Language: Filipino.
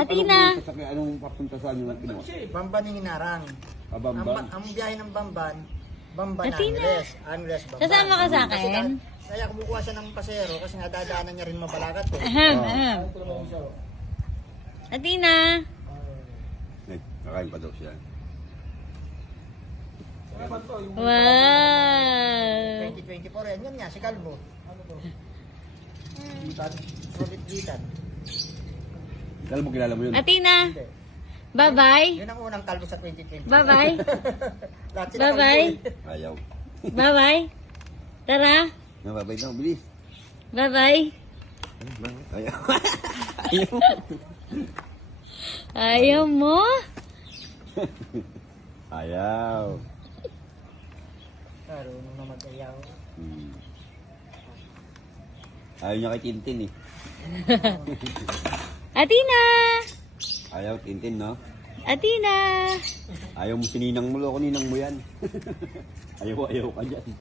Atina. Anong papunta sa ano kinuha? Bamban yung inarang. Bamban? Ang biyahe ng Bamban, Bamban Atina. Angeles, Bamban. Sasama ka sa Kasi akin? kaya kumukuha siya ng pasero kasi nga dadaanan niya rin Mabalagat eh. Ahem, ahem. Atina. Nagkakain pa daw siya. Wow. 2024 yan nga, si Calvo. Sulit gitan. Alam mo, kilala mo yun? Atina. Hindi. Bye-bye. Yun ang unang Calvo sa 2020. Bye-bye. Lahat sila Bye-bye. Calvo eh. Ayaw. Bye-bye. Tara. Nababay daw, bilis. Bye-bye. Ayaw. Ayaw. Ayaw mo? Ayaw. Marunong na mag-ayaw. Ayaw niya kay Tintin eh. Atina. Ayaw, Tintin, no? Atina. Ayaw mo sininang mo, loko ninang mo yan. Ayaw ka dyan.